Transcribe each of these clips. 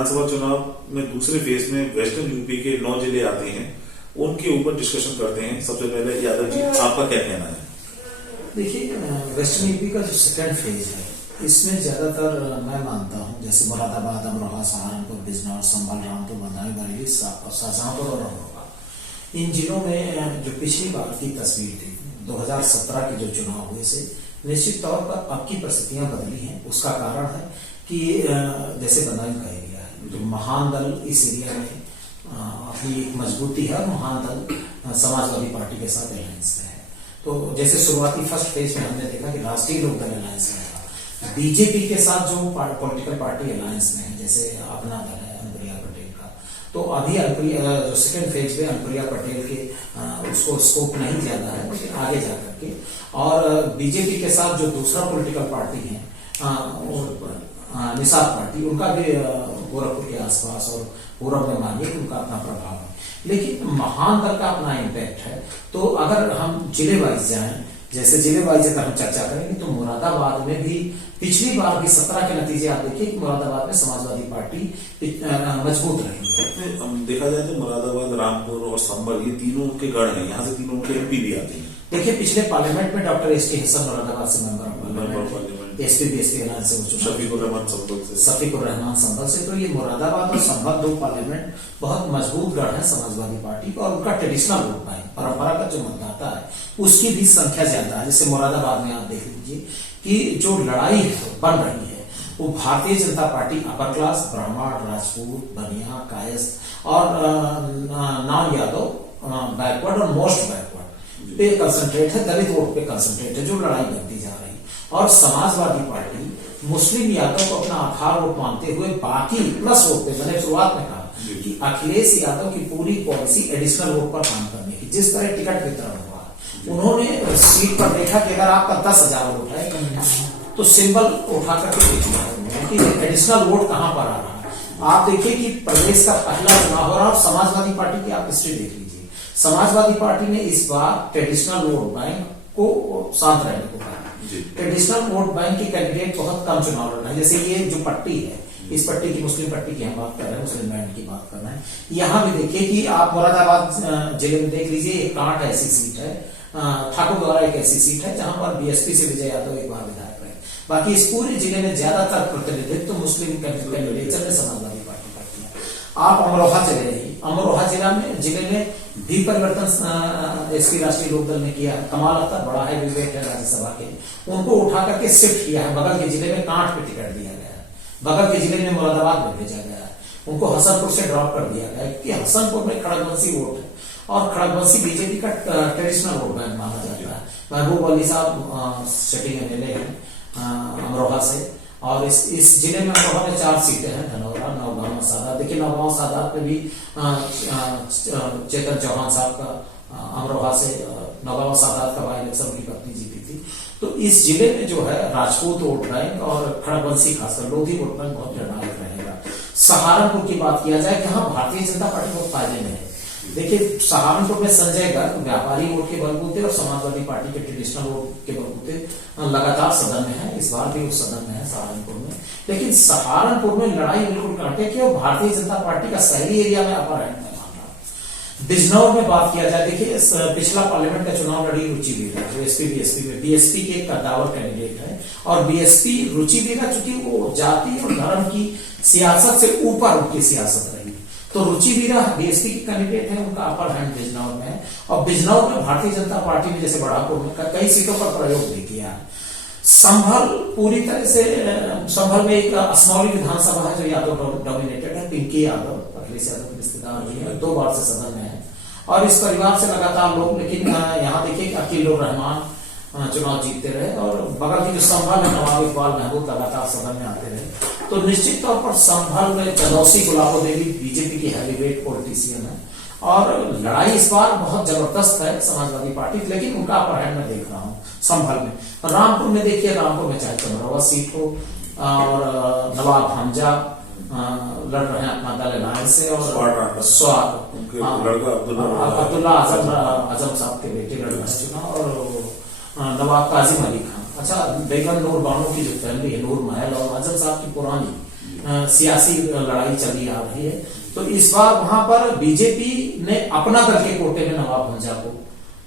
विधानसभा चुनाव में दूसरे फेज में वेस्टर्न यूपी के 9 जिले आते हैं, उनके ऊपर डिस्कशन करते हैं। सबसे पहले यादव जी, आपका क्या कहना है? देखिए, वेस्टर्न यूपी का जो सेकंड फेज है, इसमें ज्यादातर मैं मानता हूँ जैसे मुरादाबाद, अमरोहा, सहारनपुर, बिजनौर, संभल, रामपुर, बदायूं, बरेली, शाहजहांपुर और अमरोहा, इन जिलों में जो पिछली बार की तस्वीर थी 2017 के जो चुनाव हुए से निश्चित तौर पर अब की परिस्थितियां बदली हैं। उसका कारण है कि जैसे बदायूं का एरिया है, जो महान दल इस एरिया में अपनी एक मजबूती है, महान दल समाजवादी पार्टी के साथ अलायंस में है। तो जैसे शुरुआती फर्स्ट फेज में हमने देखा कि राष्ट्रीय लोकदल अलायंस में था, बीजेपी के साथ जो पॉलिटिकल पार्टी अलायंस में है, जैसे अपना दल है अनुप्रिया पटेल का, तो अभी जो सेकंड फेज में अनुप्रिया पटेल के उसको स्कोप नहीं ज्यादा है, लेकिन आगे जाकर के और बीजेपी के साथ जो दूसरा पॉलिटिकल पार्टी है निषाद पार्टी, उनका भी गोरखपुर के आसपास और पूर्व में मानिए उनका अपना प्रभाव है, लेकिन महान दल का अपना इम्पैक्ट है। तो अगर हम जिले वाइज जाएं, जैसे जिले वाइज अगर हम चर्चा करेंगे तो मुरादाबाद में भी पिछली बार भी 17 के नतीजे आप देखिए, मुरादाबाद में समाजवादी पार्टी मजबूत रही है। देखा जाए तो मुरादाबाद, रामपुर और संभल, ये तीनों के गढ़ हैं, यहाँ से तीनों के एमपी भी आते हैं। देखिए, पिछले पार्लियामेंट में doctor S T Hasan Moradabad से member parliament, SP BSP alliance से शफीकुर रहमान संभल से। तो ये मुरादाबाद और संभल 2 पार्लियामेंट बहुत मजबूत गढ़ है समाजवादी पार्टी का, और उनका ट्रेडिशनल वोट बैंक, परंपरागत जो मतदाता है उसकी भी संख्या ज्यादा है। जैसे मुरादाबाद में आप देख लीजिए कि जो लड़ाई बन रही है वो Bharatiya Janata party upper class, ब्राह्मण, राजपूत, बनिया, कायस्थ और नॉन यादव, बैकवर्ड और मोस्ट बैकवर्ड पे कंसंट्रेट है, दलित वोट पे कंसंट्रेट है, जो लड़ाई बनती जा रही है। और समाजवादी पार्टी मुस्लिम यादव को अपना आधार वोट मानते हुए बाकी प्लस वोट पे, मैंने शुरुआत में कहा कि अखिलेश यादव की पूरी पॉलिसी एडिशनल वोट पर काम करने की, जिस तरह टिकट वितरण हुआ, उन्होंने सीट पर देखा कि अगर आपका 10,000 वोट है तो सिंबल उठा करके देखिए कि एडिशनल वोट कहां पर आ रहा है। आप देखिए कि प्रदेश का पहला चुनाव हो रहा है और समाजवादी पार्टी की आप हिस्ट्री देख लीजिए, समाजवादी पार्टी ने इस बार ट्रेडिशनल वोट बैंक को शांत रहने को कहा। ट्रेडिशनल वोट बैंक के कैंडिडेट बहुत कम चुनाव लड़ रहे हैं। जैसे ये जो पट्टी है, इस पट्टी की मुस्लिम पट्टी की हम बात कर रहे हैं, मुस्लिम बैंड की बात कर रहे हैं। यहाँ भी देखिए कि आप मुरादाबाद जिले में देख लीजिए, एक कांट ऐसी सीट है, ठाकुर द्वारा एक ऐसी सीट है जहां पर बीएसपी से विजय यादव एक बार विधायक रहे। बाकी इस पूरे जिले में ज्यादातर प्रतिनिधित्व मुस्लिम कैंडिडेट ने समाजवादी पार्टी का किया। आप अमरोहा चले जाइए, अमरोहा जिले में भी परिवर्तन एसपी राष्ट्रीय लोकदल ने किया है। कमाल अख्तर बड़ा है, विवेक है राज्यसभा के, उनको उठा करके शिफ्ट किया है, बगल के जिले में कांट पे टिकट दिया गया है, बगल के जिले में मुरादाबाद में भेजा गया है, उनको हसनपुर से ड्रॉप कर दिया गया है क्योंकि हसनपुर में खड़गवंशी वोट है और खड़गवंशी बीजेपी का ट्रेडिशनल वोट बैंक माना जाता है। महबूब अली साहब सिटिंग एमएलए हैं अमरोहा से, और इस जिले में अमरोहा में 4 सीटें हैं, धनौरा, नौगांव, सादात। देखिए नौगांव सादात में भी चेतन चौहान साहब का अमरोहा से नौगांव सादात का बाई इलेक्शन की पत्नी जीती थी। तो इस जिले में जो है राजपूत वोट बैंक और खड़गवंशी खासकर लोधी वोट बैंक बहुत निर्णायक रहेगा। सहारनपुर की बात किया जाए, यहाँ भारतीय जनता पार्टी बहुत फायदे में है। देखिए सहारनपुर में संजय गर्ग व्यापारी वोट के बलबूते और समाजवादी पार्टी के ट्रेडिशनल वोट के बलबूते लगातार सदन में है, इस बार भी उस सदन में है सहारनपुर में। लेकिन सहारनपुर में लड़ाई बिल्कुल कांटे की और भारतीय जनता पार्टी का शहरी एरिया में अपर हैंड में मान रहा। बिजनौर में बात किया जाए, देखिए पिछला पार्लियामेंट का चुनाव लड़ी रुचि वीरा, जो एसपी बीएसपी में बीएसपी के एक कद्दावर कैंडिडेट है, और बीएसपी रुचि वीरा चूंकि वो जाति और धर्म की सियासत से ऊपर उनकी सियासत रही, तो रुचि वीरा बीएसपी के कैंडिडेट है, उनका अपर हैंड बिजनौर में है। और बिजनौर में भारतीय जनता पार्टी ने जैसे बढ़ापुर में कई सीटों पर प्रयोग भी किया। संभल पूरी तरह से, संभल में एक असमौली विधानसभा है जो यादव डोमिनेटेड है, पिंकी यादव अखिलेश यादव के रिश्तेदार हुई है, 2 बार से सदन में है और इस परिवार से लगातार लोग, लेकिन यहाँ देखिए अकील उर रहमान चुनाव जीतते रहे और बगल की जो संभल है नवाब इकबाल महबूब लगातार सदन में आते रहे। तो निश्चित तौर पर संभल में चंदौसी गुलाबो देवी बीजेपी की हैवीवेट पॉलिटिशियन है और लड़ाई इस बार बहुत जबरदस्त है समाजवादी पार्टी, लेकिन उनका अपर हैंड मैं देख रहा हूँ संभल में। रामपुर में देखिए, रामपुर में चाहे कमरवा सीट हो और नवाब हमजा लड़ रहे हैं अपना दल अलायंस से, और स्वाद अब्दुल्ला आजम साहब के बेटे लड़ रहे हैं चुनाव, और नवाब काजिम अली खान। अच्छा, बेगम नूर बानो की जो फैमिली है, नूर महल और आजम साहब की पुरानी सियासी लड़ाई चली आ रही है। तो इस बार वहां पर बीजेपी ने अपना दल के कोटे में नवाब हंजा को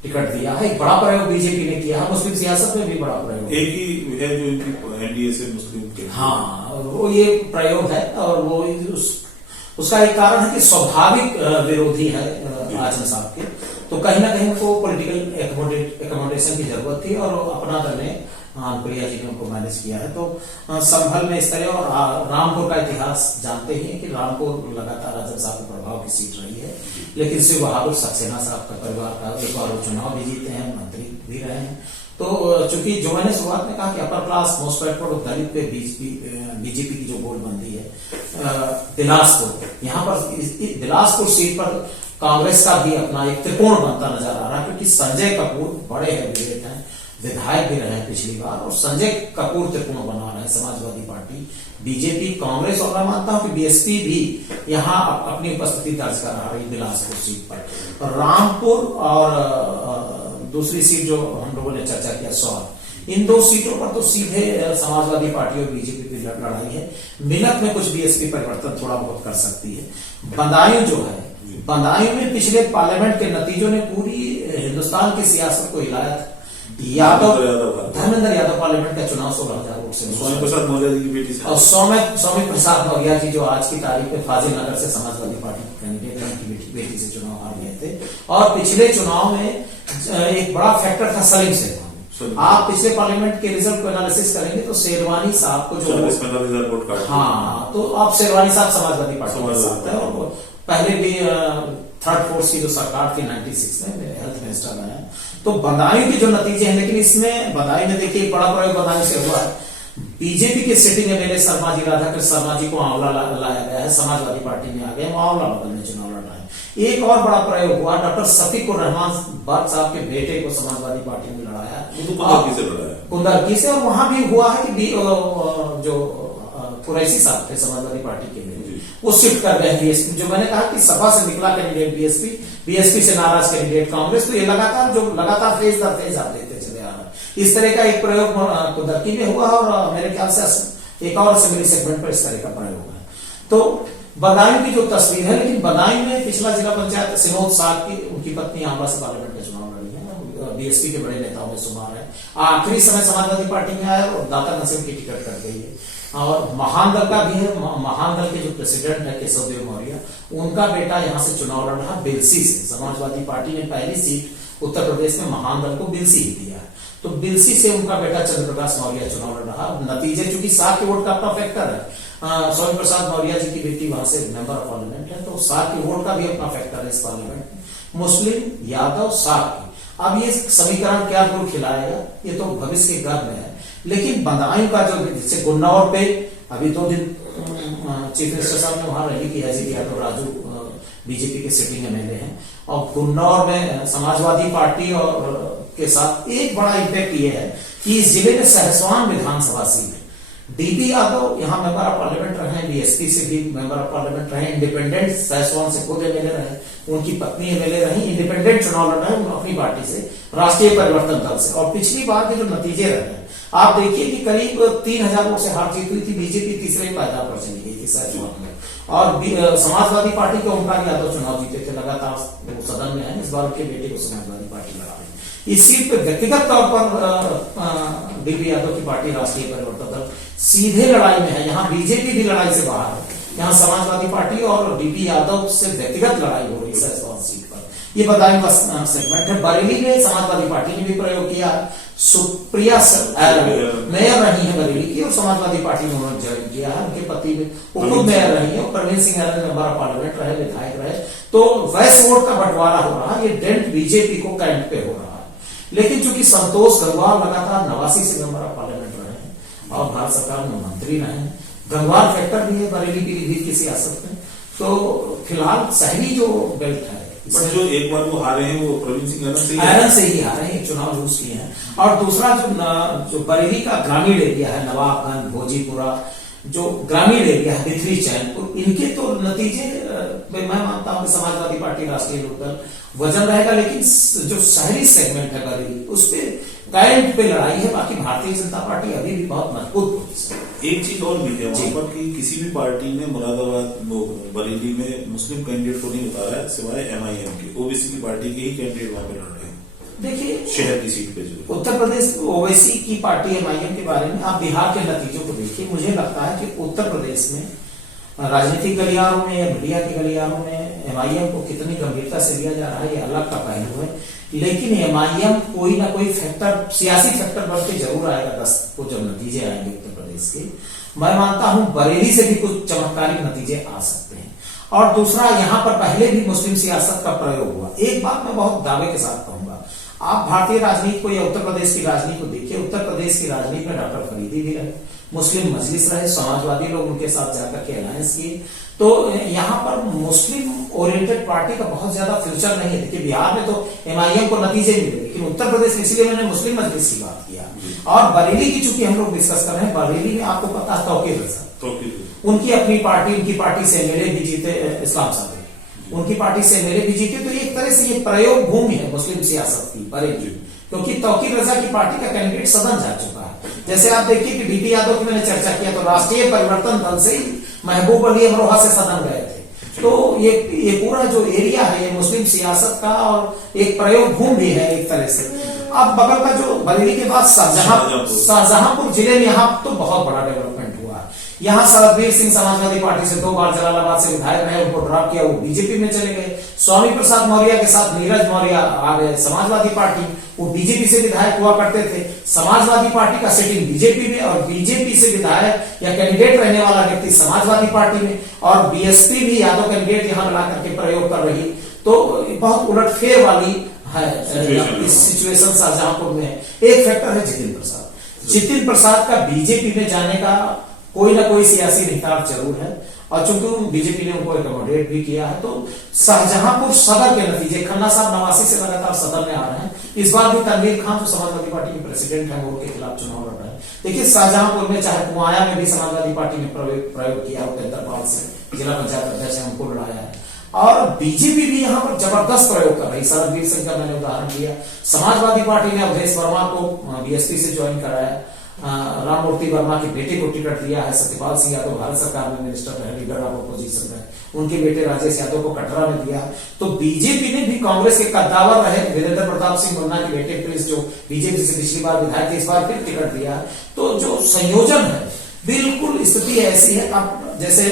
टिकट दिया है। एक बड़ा प्रयोग बीजेपी ने किया है, मुस्लिम सियासत में भी बड़ा प्रयोग। एक ही है जो इनकी एनडीए से मुस्लिम के, हाँ, वो ये प्रयोग है और वो उसका एक कारण है कि स्वाभाविक विरोधी है आजम साहब के, तो कहीं ना कहीं उनको पॉलिटिकल एकोमोडेशन की जरूरत थी और अपना दल ने प्रिया जी ने उनको मैनेज किया है। तो संभल में इस तरह, और रामपुर का इतिहास जानते ही हैं कि रामपुर लगातार आजम साहब के प्रभाव की सीट रही है, लेकिन शिव बहादुर सक्सेना साहब का परिवार का एक बार चुनाव भी जीते हैं, मंत्री भी रहे हैं। तो चूंकि जो मैंने शुरुआत में कहा कि अपर क्लास मोस्ट बैकवर्ड दलित पे बीजेपी की जो गोलबंदी है बिलासपुर, यहाँ पर बिलासपुर सीट पर कांग्रेस का भी अपना एक त्रिकोण बनता नजर आ रहा है, क्योंकि संजय कपूर बड़े हैविएट हैं, विधायक भी रहे पिछली बार, और संजय कपूर त्रिकोण बना रहे हैं समाजवादी पार्टी, बीजेपी, कांग्रेस, और मैं मानता हूं कि बीएसपी भी यहाँ अपनी उपस्थिति दर्ज करा रही बिलासपुर सीट पर। रामपुर और दूसरी सीट जो हम लोगों ने चर्चा किया सौर, इन दो सीटों पर तो सीधे समाजवादी पार्टी और बीजेपी की लड़ाई है। मिलत में कुछ बीएसपी परिवर्तन थोड़ा बहुत कर सकती है। बदायूं जो है, बदायूं में पिछले पार्लियामेंट के नतीजों ने पूरी हिंदुस्तान की सियासत को हिलाया था। धर्मेंद्र यादव पार्लियामेंट का चुनाव 16,000 वोट से, स्वामी प्रसाद मौर्य जी की बेटी से, और स्वामी प्रसाद मौर्य जी जो आज की तारीख में फाजिल नगर से समाजवादी पार्टी के कैंडिडेट हैं, उनकी बेटी से चुनाव हार गए थे। और पिछले चुनाव में एक बड़ा फैक्टर था सलीम शेरवानी। आप पिछले पार्लियामेंट के रिजल्ट को एनालिसिस करेंगे तो शेरवानी साहब को जो 40-45,000 वोट का, हाँ, तो आप शेरवानी साहब समाजवादी पार्टी के साथ है, और पहले भी थर्ड फोर्स की जो सरकार थी 96 में हेल्थ मिनिस्टर रहे हैं। तो बदायूं के जो नतीजे हैं, लेकिन इसमें बदायूं में देखिए बड़ा प्रयोग बदायूं से हुआ है। बीजेपी के सिटिंग एमएलए शर्मा जी, राधाकृष्ण शर्मा जी को आंवला लाया गया है, समाजवादी पार्टी में आ गए, आंवला बगल में चुनाव लड़ रहे हैं। एक और बड़ा प्रयोग हुआ, डॉक्टर शफीकुर रहमान बट साहब के बेटे को समाजवादी पार्टी में लड़ाया, कुंदरकी से, और वहां भी हुआ है कि जो कुरैशी साहब थे समाजवादी पार्टी के लिए, वो शिफ्ट कर गए बीएसपी। जो मैंने कहा कि सपा से निकला कैंडिडेट बीएसपी से नाराज कैंडिडेट कांग्रेस, तो ये लगातार फेज दर फेज आप लेते चले आ रहे हैं। इस तरह का एक प्रयोग कुंदरकी में हुआ, और मेरे ख्याल से एक और असेंबली सेगमेंट पर इस तरह का प्रयोग है। तो बदायूं की जो तस्वीर है, लेकिन बदायूं में पिछला जिला पंचायत सिनोद साहब की, उनकी पत्नी आंवला से पार्लियामेंट का चुनाव लड़ी है, बीएसपी के बड़े नेताओं में शुमार है। आखिरी समय समाजवादी पार्टी में आया और दाता नसीम की टिकट कट गई है। और महान दल का भी है, महान दल के जो प्रेसिडेंट है केशव देव मौर्य, उनका बेटा यहाँ से चुनाव लड़ रहा बिलसी से। समाजवादी पार्टी ने पहली सीट उत्तर प्रदेश में महान दल को बिलसी ही दिया है, तो बिलसी से उनका बेटा चंद्रप्रकाश मौर्य चुनाव लड़ रहा। नतीजे चूंकि 7 के वोट का अपना फैक्टर है, स्वामी प्रसाद मौर्य जी की बेटी वहां से मेंबर ऑफ पार्लियामेंट है, तो 7 के वोट का भी अपना फैक्टर है इस पार्लियामेंट में। मुस्लिम, यादव, साथ। अब ये समीकरण क्या गुर खिलाएगा, ये तो भविष्य के गर्भ में है। लेकिन बदायूं का जो, जैसे गुन्नौर पे अभी 2 दिन चीफ मिनिस्टर साहब ने वहां रैली की है, यादव राजू बीजेपी के सिटिंग एमएलए हैं, और गुन्नौर में समाजवादी पार्टी और के साथ एक बड़ा इम्पैक्ट ये है कि इस जिले में सहसवान विधानसभा सीट है। डीपी यादव यहाँ मेंबर ऑफ पार्लियामेंट रहे, बीएसपी से भी मेंबर ऑफ पार्लियामेंट रहे, इंडिपेंडेंट सहसवान से खुद एमएलए रहे, उनकी पत्नी एमएलए रही, इंडिपेंडेंट चुनाव लड़ रहे हैं अपनी पार्टी से, राष्ट्रीय परिवर्तन दल से। और पिछली बार के जो नतीजे रहे, आप देखिए कि करीब 3,000 वोट से हार जीत हुई थी, बीजेपी तीसरे पायदान पर चली गई थी सहसवान में, और समाजवादी पार्टी के ओमकार यादव चुनाव जीते थे, लगातार वो सदन में है। इस बार उनके बेटे को समाजवादी पार्टी लड़ा रही। इस सीट पर व्यक्तिगत तौर पर डीपी यादव की पार्टी राष्ट्रीय परिवर्तन दल सीधे लड़ाई में है। यहाँ बीजेपी भी लड़ाई से बाहर है, यहाँ समाजवादी पार्टी और डीपी यादव से व्यक्तिगत लड़ाई हो रही है सहसवान सीट पर। ये बदायूं का सेगमेंट है। बरेली में समाजवादी पार्टी ने भी प्रयोग किया, सुप्रिया मेयर रही है बरेली की, और समाजवादी पार्टी ने उन्होंने ज्वाइन किया है, उनके पति वो खुद मेयर रही है, और Praveen Singh Yadav member of parliament रहे, विधायक रहे। तो वेस्ट वोट का बंटवारा हो रहा है, ये डेंट बीजेपी को कैंट पे हो रहा है। लेकिन चूंकि संतोष गंगवार लगातार 89 से मेंबर ऑफ पार्लियामेंट रहे हैं और भारत सरकार में मंत्री रहे हैं, गंगवार फैक्टर भी है बरेली पीलीभीत की सियासत में। तो फिलहाल शहरी जो बेल्ट है, जो एक बार वो हारे हैं वो प्रवीण सिंह आयरन से ही हारे हैं, चुनाव लूज किए हैं। और दूसरा जो बरेली का ग्रामीण एरिया है, नवाबगंज, भोजीपुरा, जो ग्रामीण एरिया है, बिथरी, चैनपुर, इनके तो नतीजे मैं मानता हूं कि समाजवादी पार्टी, राष्ट्रीय लोकदल वजन रहेगा। लेकिन जो शहरी सेगमेंट है बरेली, उस पर कैंट पे लड़ाई है। बाकी भारतीय जनता पार्टी अभी भी बहुत मजबूत पोजीशन है। एक चीज और भी है वहां पर कि किसी भी पार्टी ने मुरादाबाद बरेली में मुस्लिम कैंडिडेट को नहीं उतारा है सिवाय MIM के, ओबीसी की पार्टी के ही कैंडिडेट वहां पे लड़ रहे हैं। देखिए शहर की सीट पे जो उत्तर प्रदेश ओवैसी की पार्टी MIM के बारे में आप बिहार के नतीजों को देखिए, मुझे लगता है कि उत्तर प्रदेश में राजनीतिक गलियारों में या मीडिया के गलियारों में MIM को कितनी गंभीरता से लिया जा रहा है ये अलग का पहलू है, लेकिन MIM कोई ना कोई फैक्टर, सियासी फैक्टर बन के जरूर आएगा 10 को जब नतीजे आएंगे उत्तर प्रदेश के। मैं मानता हूं बरेली से भी कुछ चमत्कारिक नतीजे आ सकते हैं। और दूसरा, यहां पर पहले भी मुस्लिम सियासत का प्रयोग हुआ। एक बात मैं बहुत दावे के साथ कहूंगा, आप भारतीय राजनीति को या उत्तर प्रदेश की राजनीति को देखिए, उत्तर प्रदेश की राजनीति में डॉक्टर फरीदी भी रहे, मुस्लिम मजलिस रहे, समाजवादी लोग उनके साथ जाकर के अलायंस किए, तो यहाँ पर मुस्लिम ओरिएंटेड पार्टी का बहुत ज्यादा फ्यूचर नहीं है। देखिए बिहार में तो MIM को नतीजे मिले, लेकिन उत्तर प्रदेश में, इसलिए मैंने मुस्लिम मजलिस की बात किया। और बरेली की चूंकि हम लोग डिस्कस कर रहे हैं, बरेली में आपको पता है तौकीर रजा, उनकी अपनी पार्टी, उनकी पार्टी से MLA भी जीते, इस्लाम साहब उनकी पार्टी से MLA भी जीते, तो एक तरह से ये प्रयोग भूमि है मुस्लिम सियासत की बरेली, क्योंकि तौकीर रजा की पार्टी का कैंडिडेट सदन जा चुका है। जैसे आप देखिए कि DP यादव की मैंने चर्चा किया तो राष्ट्रीय परिवर्तन दल से ही महबूब अली अमरोहा से सदन गए थे। तो ये पूरा जो एरिया है ये मुस्लिम सियासत का और एक प्रयोग भूमि भी है एक तरह से। अब बगल का जो बरेली के बाद शाहजहांपुर जिले में यहाँ तो बहुत बड़ा डेवलपमेंट हुआ है। यहाँ शरदवीर सिंह समाजवादी पार्टी से 2 बार जलालाबाद से विधायक रहे, उनको ड्रॉप किया, वो बीजेपी में चले गए। स्वामी प्रसाद मौर्य के साथ नीरज मौर्य आ गए समाजवादी पार्टी, वो बीजेपी से विधायक हुआ करते थे। समाजवादी पार्टी का सिटिंग बीजेपी में, और बीजेपी से विधायक या कैंडिडेट रहने वाला व्यक्ति समाजवादी पार्टी में, और BSP भी यादव कैंडिडेट यहाँ मिला करके प्रयोग कर रही। तो बहुत उलटफेर वाली है इस सिचुएशन शाहजहांपुर में। एक फैक्टर है जितिन प्रसाद का बीजेपी में जाने का कोई ना कोई सियासी निहितार्थ जरूर है, और चूंकि बीजेपी ने उनको एकोमोडेट भी किया है, तो शाहजहांपुर सदर के नतीजे, खन्ना साहब 89 से लगातार सदर में आ रहे हैं। इस बार भी तनवीर खान जो समाजवादी पार्टी के प्रेसिडेंट है, वो उनके खिलाफ चुनाव लड़ रहे हैं। देखिए शाहजहांपुर में, चाहे पुआया में भी समाजवादी पार्टी ने प्रयोग किया, उपेंद्रपाल से जिला पंचायत अध्यक्ष है, उनको लड़ाया है। और बीजेपी भी यहाँ पर जबरदस्त प्रयोग कर रही। शरदवीर सिंह का मैंने उदाहरण दिया। समाजवादी पार्टी ने अवधेश वर्मा को BSP से ज्वाइन कराया, राममूर्ति वर्मा के बेटे को टिकट दिया है, सत्यपाल सिंह यादव भारत सरकार में मिनिस्टर रहे, लीडर ऑफ अपोजिशन रहे, उनके बेटे राजेश यादव को कटरा में दिया। तो बीजेपी ने भी कांग्रेस के कद्दावर रहे वीरेंद्र प्रताप सिंह मुन्ना के बेटे प्रिंस, जो बीजेपी से पिछली बार विधायक थे, इस बार फिर टिकट दिया। तो जो संयोजन है, बिल्कुल स्थिति ऐसी है। अब जैसे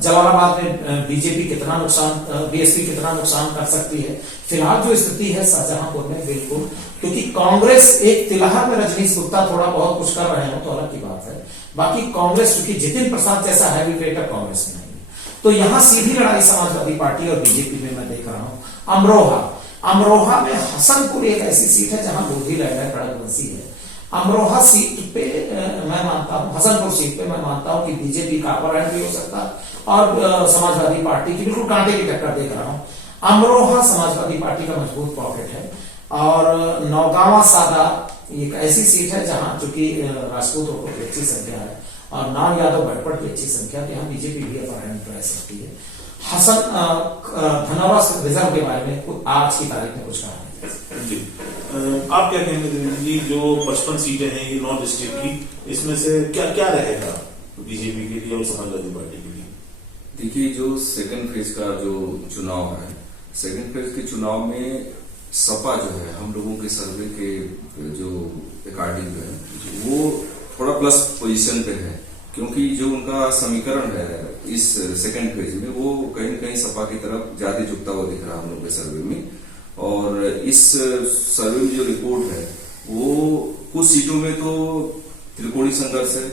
जलालाबाद में बीजेपी कितना नुकसान, BSP कितना नुकसान कर सकती है, फिलहाल जो स्थिति है शाहजहांपुर में, बिल्कुल, क्योंकि कांग्रेस एक तिलहर में रजनीश गुप्ता थोड़ा बहुत कुछ कर रहे हो तो अलग की बात है, बाकी कांग्रेस चूंकि जितिन प्रसाद जैसा हैवी वेटर कांग्रेस में नहीं, तो यहां सीधी लड़ाई समाजवादी पार्टी और बीजेपी में मैं देख रहा हूं। अमरोहा में हसनपुर एक ऐसी सीट है जहां बुद्धि लहर कड़कवंशी है। अमरोहा सीट पे मैं मानता हूं, हसनपुर सीट पे मैं मानता हूं कि बीजेपी का अपर हैंड भी हो सकता है, और समाजवादी पार्टी की बिल्कुल कांटे की टक्कर देख रहा हूं। अमरोहा समाजवादी पार्टी का मजबूत पॉकेट है, और नौगावा सादा एक ऐसी सीट है जहां चूंकि राजपूतों की अच्छी संख्या है और नान यादव भटपट की अच्छी संख्या, तो यहाँ बीजेपी भी अपर हैंड रह सकती है। धनौरा रिजर्व के बारे में आज की तारीख में कुछ कहा है जी, आप क्या कहेंगे जी, जो 55 सीटें हैं ये 9 डिस्ट्रिक्ट की, इसमें से क्या क्या रहेगा बीजेपी के लिए और समाजवादी पार्टी के लिए? देखिए, जो सेकंड फेज का जो चुनाव है, सेकंड फेज के चुनाव में सपा जो है, हम लोगों के सर्वे के जो अकॉर्डिंग है, वो थोड़ा प्लस पोजीशन पे है, क्योंकि जो उनका समीकरण है इस सेकंड फेज में, वो कहीं न कहीं सपा की तरफ ज्यादा झुकता हुआ दिख रहा है हम लोग के सर्वे में। और इस सर्वे में जो रिपोर्ट है, वो कुछ सीटों में तो त्रिकोणीय संघर्ष है।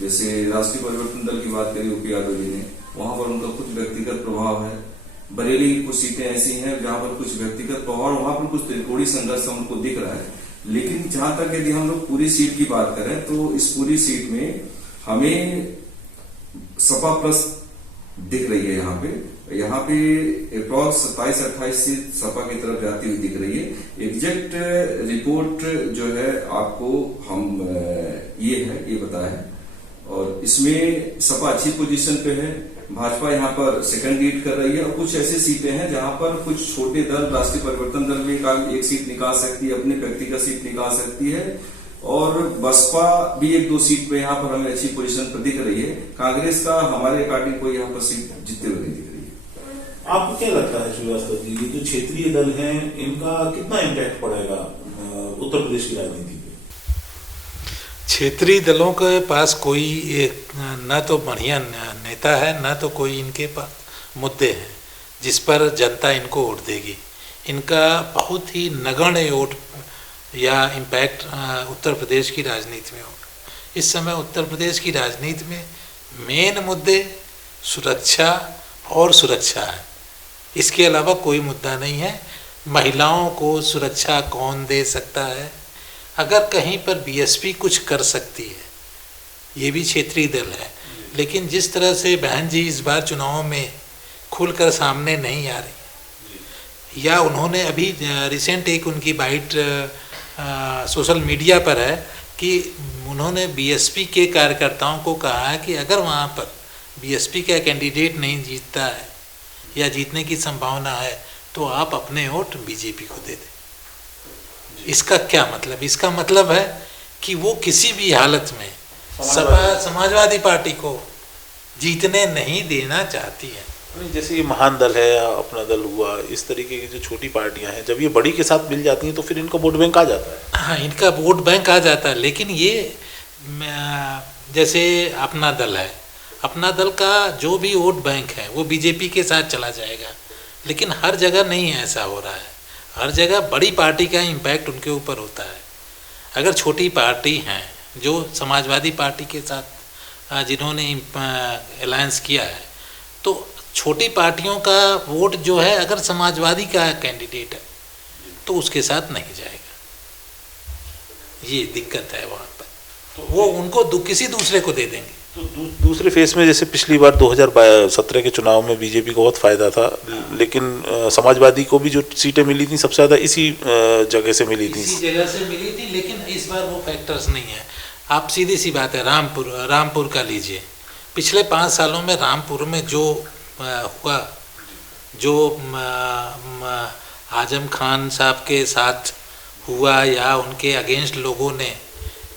जैसे राष्ट्रीय परिवर्तन दल की बात करें OP यादव जी ने, वहां पर उनका कुछ व्यक्तिगत प्रभाव है। बरेली की कुछ सीटें ऐसी हैं जहां पर कुछ व्यक्तिगत प्रभाव, वहां पर कुछ त्रिकोणीय संघर्ष हमको दिख रहा है। लेकिन जहां तक यदि हम लोग पूरी सीट की बात करें, तो इस पूरी सीट में हमें सपा प्लस दिख रही है। यहाँ पे अप्रॉक्स 27-28 सीट सपा की तरफ जाती हुई दिख रही है। एग्जैक्ट रिपोर्ट जो है आपको हम ये बताया है, और इसमें सपा अच्छी पोजीशन पे है। भाजपा यहाँ पर सेकंड लीड कर रही है, और कुछ ऐसी सीटें हैं जहां पर कुछ छोटे दल, राष्ट्रीय परिवर्तन दल भी एक सीट निकाल सकती है, अपने व्यक्तिगत सीट निकाल सकती है। और बसपा भी एक दो सीट पे यहाँ पर हमें अच्छी पोजीशन पर दिख रही है। कांग्रेस का हमारे अकॉर्डिंग कोई यहाँ पर सीट जीतते हुए नहीं दिख रही है। आपको क्या लगता है श्रीवास्तव जी, ये जो क्षेत्रीय दल हैं इनका कितना इम्पैक्ट पड़ेगा उत्तर प्रदेश की राजनीति पे? क्षेत्रीय दलों के पास कोई न तो बढ़िया नेता है, न तो कोई इनके पास मुद्दे हैं जिस पर जनता इनको वोट देगी। इनका बहुत ही नगण्य वोट या इम्पैक्ट उत्तर प्रदेश की राजनीति में होगा। इस समय उत्तर प्रदेश की राजनीति में मेन मुद्दे सुरक्षा और सुरक्षा है, इसके अलावा कोई मुद्दा नहीं है। महिलाओं को सुरक्षा कौन दे सकता है? अगर कहीं पर बीएसपी कुछ कर सकती है, ये भी क्षेत्रीय दल है, लेकिन जिस तरह से बहन जी इस बार चुनाव में खुलकर सामने नहीं आ रही, या उन्होंने अभी रिसेंट एक उनकी बाइट सोशल मीडिया पर है कि उन्होंने बीएसपी के कार्यकर्ताओं को कहा है कि अगर वहाँ पर बीएसपी का कैंडिडेट नहीं जीतता है या जीतने की संभावना है तो आप अपने वोट बीजेपी को दे दें। इसका क्या मतलब? इसका मतलब है कि वो किसी भी हालत में समाजवादी पार्टी को जीतने नहीं देना चाहती है। जैसे ये महान दल है या अपना दल हुआ, इस तरीके की जो छोटी पार्टियां हैं, जब ये बड़ी के साथ मिल जाती हैं तो फिर इनका वोट बैंक आ जाता है। हाँ, इनका वोट बैंक आ जाता है, लेकिन ये जैसे अपना दल है, अपना दल का जो भी वोट बैंक है वो बीजेपी के साथ चला जाएगा, लेकिन हर जगह नहीं ऐसा हो रहा है। हर जगह बड़ी पार्टी का इम्पैक्ट उनके ऊपर होता है। अगर छोटी पार्टी हैं जो समाजवादी पार्टी के साथ जिन्होंने अलायंस किया है, तो छोटी पार्टियों का वोट जो है अगर समाजवादी का कैंडिडेट है तो उसके साथ नहीं जाएगा। ये दिक्कत है वहाँ पर, तो वो उनको किसी दूसरे को दे देंगे। तो दूसरे फेज में जैसे पिछली बार 2017 के चुनाव में बीजेपी को बहुत फायदा था, लेकिन समाजवादी को भी जो सीटें मिली थी सबसे ज़्यादा इसी जगह से मिली थी। इसी जगह से मिली थी, लेकिन इस बार वो फैक्टर्स नहीं है। आप सीधी सी बात है, रामपुर का लीजिए। पिछले 5 सालों में रामपुर में जो हुआ, जो आजम खान साहब के साथ हुआ या उनके अगेंस्ट लोगों ने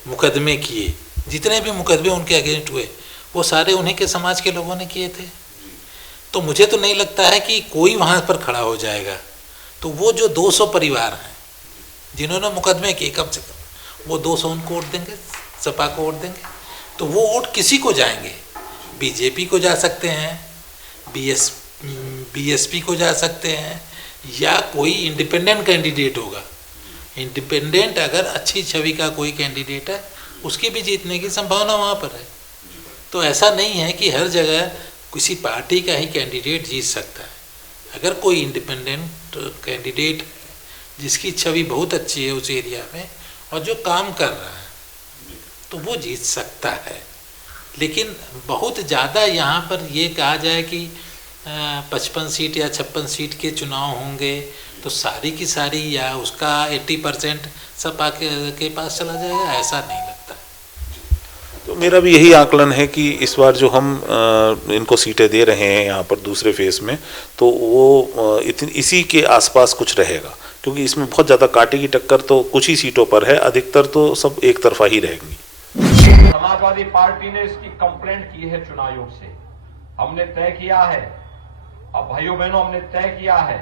मुकदमे किए, जितने भी मुकदमे उनके अगेंस्ट हुए वो सारे उन्हीं के समाज के लोगों ने किए थे। तो मुझे तो नहीं लगता है कि कोई वहाँ पर खड़ा हो जाएगा। तो वो जो 200 परिवार हैं जिन्होंने मुकदमे किए, कम से कम वो 200 उनको वोट देंगे, सपा को वोट देंगे। तो वो वोट किसी को जाएंगे? बीजेपी को जा सकते हैं, बीएसपी को जा सकते हैं, या कोई इंडिपेंडेंट कैंडिडेट होगा। इंडिपेंडेंट अगर अच्छी छवि का कोई कैंडिडेट है उसकी भी जीतने की संभावना वहाँ पर है। तो ऐसा नहीं है कि हर जगह किसी पार्टी का ही कैंडिडेट जीत सकता है। अगर कोई इंडिपेंडेंट कैंडिडेट जिसकी छवि बहुत अच्छी है उस एरिया में और जो काम कर रहा है तो वो जीत सकता है। लेकिन बहुत ज़्यादा यहाँ पर ये कहा जाए कि 55 सीट या 56 सीट के चुनाव होंगे तो सारी की सारी या उसका 80% सपा के पास चला जाएगा, ऐसा नहीं लगता। तो मेरा भी यही आकलन है कि इस बार जो हम इनको सीटें दे रहे हैं यहाँ पर दूसरे फेज में, तो वो इसी के आसपास कुछ रहेगा, क्योंकि इसमें बहुत ज़्यादा कांटे की टक्कर तो कुछ ही सीटों पर है, अधिकतर तो सब एक तरफा ही रहेंगी। समाजवादी पार्टी ने इसकी कंप्लेंट की है चुनाव आयोग से। हमने तय किया है, अब भाइयों बहनों हमने तय किया है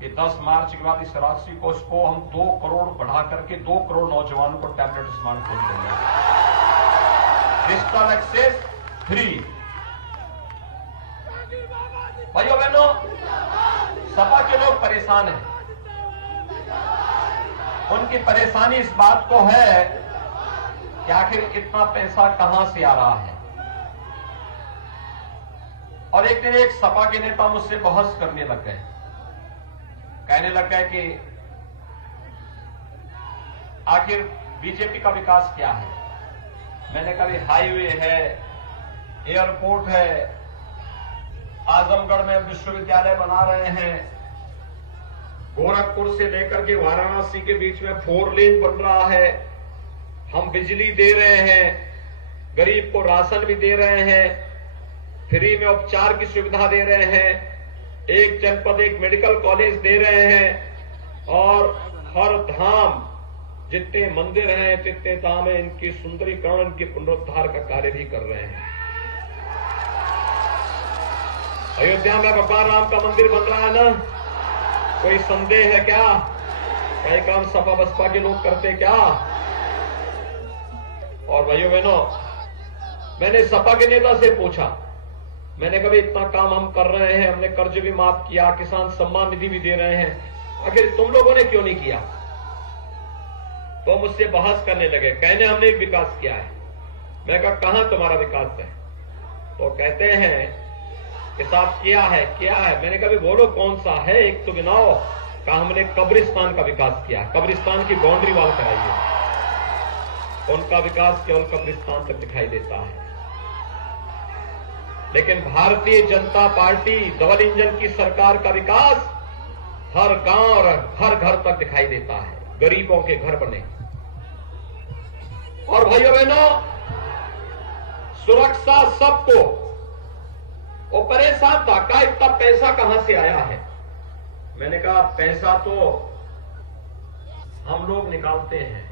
कि 10 मार्च के बाद इस राशि को हम 2 करोड़ बढ़ा करके 2 करोड़ नौजवानों को टैबलेट स्मार्ट खोल देंगे। Digital access free. भाइयों बहनों, सपा के लोग परेशान हैं। उनकी परेशानी इस बात को है कि आखिर इतना पैसा कहां से आ रहा है। और एक दिन एक सपा के नेता मुझसे बहस करने लग गए, कहने लग गए कि आखिर बीजेपी का विकास क्या है। मैंने कहा हाईवे है, एयरपोर्ट है, आजमगढ़ में विश्वविद्यालय बना रहे हैं, गोरखपुर से लेकर के वाराणसी के बीच में 4 लेन बन रहा है, हम बिजली दे रहे हैं, गरीब को राशन भी दे रहे हैं, फ्री में उपचार की सुविधा दे रहे हैं, एक जनपद एक मेडिकल कॉलेज दे रहे हैं, और हर धाम जितने मंदिर हैं, जितने धाम हैं, इनकी सुंदरीकरण, इनके पुनरुद्धार का कार्य भी कर रहे हैं। अयोध्या में भगवान राम का मंदिर बन रहा है ना, कोई संदेह है क्या? कई काम सपा बसपा के लोग करते क्या? और भाइयों बहनों, मैंने सपा के नेता से पूछा, मैंने कभी इतना काम हम कर रहे हैं, हमने कर्ज भी माफ किया, किसान सम्मान निधि भी दे रहे हैं, आखिर तुम लोगों ने क्यों नहीं किया? तो मुझसे बहस करने लगे, कहने हमने विकास किया है। मैं कहा कहां तुम्हारा विकास है? तो कहते हैं कि साहब किया है, किया है। मैंने कहा बोलो कौन सा है, एक तो गिनाओ। कहा हमने कब्रिस्तान का विकास किया, कब्रिस्तान की बाउंड्री वॉल कराई है। उनका विकास केवल कब्रिस्तान तक दिखाई देता है। लेकिन Bharatiya Janata party double engine की सरकार का विकास हर गांव और हर घर तक दिखाई देता है। गरीबों के घर बने। और भाइयों बहनों, सुरक्षा सबको, वो परेशान था, का इतना पैसा कहां से आया है? मैंने कहा पैसा तो हम लोग निकालते हैं।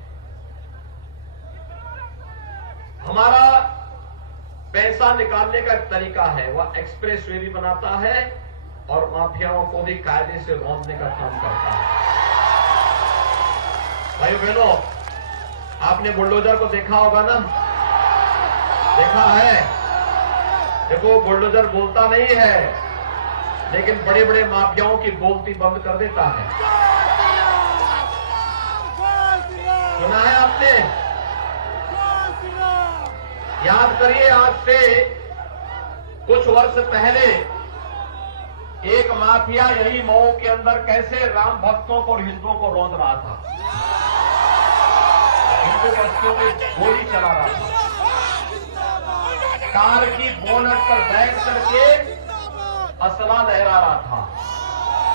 हमारा पैसा निकालने का तरीका है, वह एक्सप्रेस वे भी बनाता है और माफियाओं को भी कायदे से रोकने का काम करता है। भाइयों बहनों, आपने बुलडोजर को देखा होगा ना? देखा है? देखो, बुलडोजर बोलता नहीं है, लेकिन बड़े बड़े माफियाओं की बोलती बंद कर देता है। सुना है आपने? याद करिए, आज से कुछ वर्ष पहले एक माफिया यही मऊ के अंदर कैसे राम भक्तों को और हिंदुओं को रौंद रहा था, हिंदू बच्चों पे गोली चला रहा था, कार की बोनट पर बैठ करके असला लहरा रहा था।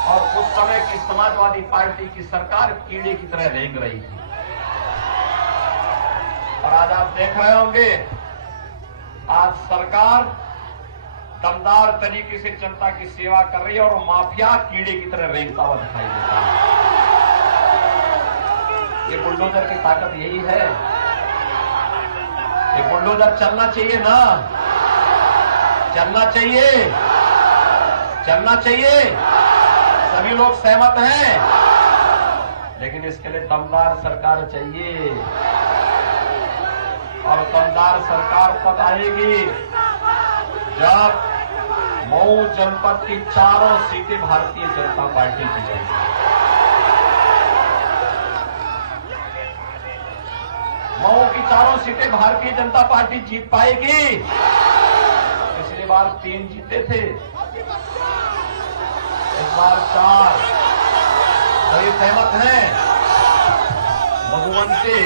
और उस समय की समाजवादी पार्टी की सरकार कीड़े की तरह रेंग रही थी। और आज आप देख रहे होंगे, आज सरकार दमदार तरीके से जनता की सेवा कर रही है और माफिया कीड़े की तरह रेंगता हुआ दिखाई देता है। ये बुलडोजर की ताकत यही है। ये बुलडोजर चलना चाहिए ना, चलना चाहिए, चलना चाहिए। सभी लोग सहमत हैं, लेकिन इसके लिए दमदार सरकार चाहिए। और दमदार सरकार तब आएगी जब मऊ जनपद की चारों सीटें भारतीय जनता पार्टी की जाएगी। मऊ की चारों सीटें भारतीय जनता पार्टी जीत पाएगी। पिछली बार 3 जीते थे, इस बार 4। सभी सहमत हैं? मधुबन से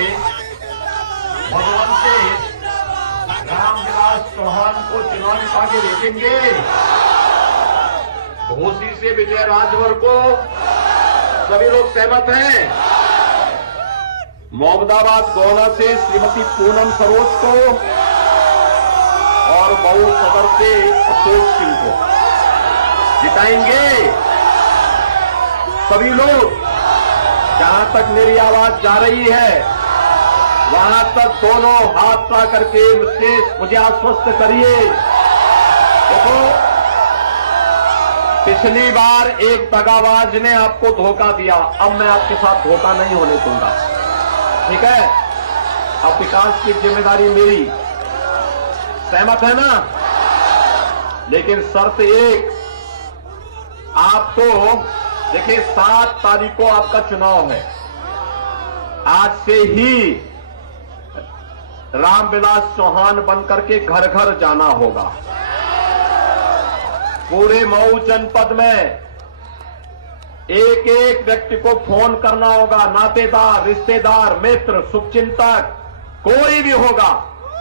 रामविलास चौहान को चुनाव जिता के देखेंगे। घोसी से विजय राजभर को सभी लोग सहमत हैं। मोहम्मदाबाद गोला से श्रीमती पूनम सरोज को और मऊ सदर से अशोक सिंह को जिताएंगे सभी लोग। जहां तक मेरी आवाज जा रही है, वहां तक दोनों हाथ ला करके मुझे आश्वस्त करिए। देखो, पिछली बार एक दगाबाज ने आपको धोखा दिया, अब मैं आपके साथ धोखा नहीं होने दूंगा, ठीक है? अब विकास की जिम्मेदारी मेरी, सहमत है ना? लेकिन शर्त एक, आप तो देखिए 7 तारीख को आपका चुनाव है। आज से ही रामविलास चौहान बनकर के घर घर जाना होगा। पूरे मऊ जनपद में एक एक व्यक्ति को फोन करना होगा, नातेदार, रिश्तेदार, मित्र, शुभचिंतक, कोई भी होगा,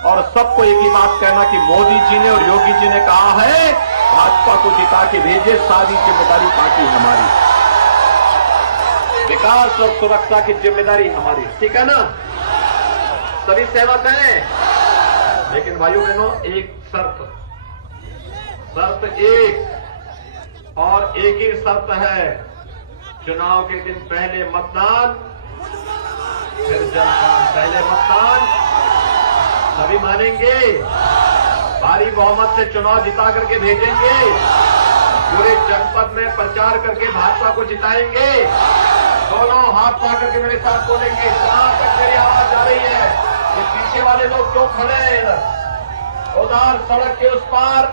और सबको एक ही बात कहना कि मोदी जी ने और योगी जी ने कहा है भाजपा को जिता के भेजे, सारी जिम्मेदारी पार्टी हमारी, विकास और सुरक्षा की जिम्मेदारी हमारी, ठीक है ना? सभी सहमत हैं? लेकिन भाइयों बहनों, एक शर्त एक, और एक ही शर्त है, चुनाव के दिन पहले मतदान फिर जनता पहले मतदान सभी मानेंगे, भारी बहुमत से चुनाव जिता करके भेजेंगे, पूरे जनपद में प्रचार करके भाजपा को जिताएंगे। दोनों हाथ पा करके मेरे साथ बोलेंगे। कहां तक मेरी आवाज जा रही है? ये पीछे वाले लोग क्यों खड़े हैं इधर? उधर सड़क के उस पार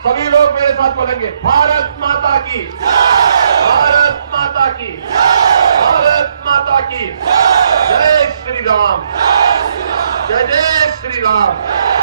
सभी लोग मेरे साथ बोलेंगे, भारत माता की, भारत माता की, भारत माता की, जय श्री राम, जय जय श्री राम।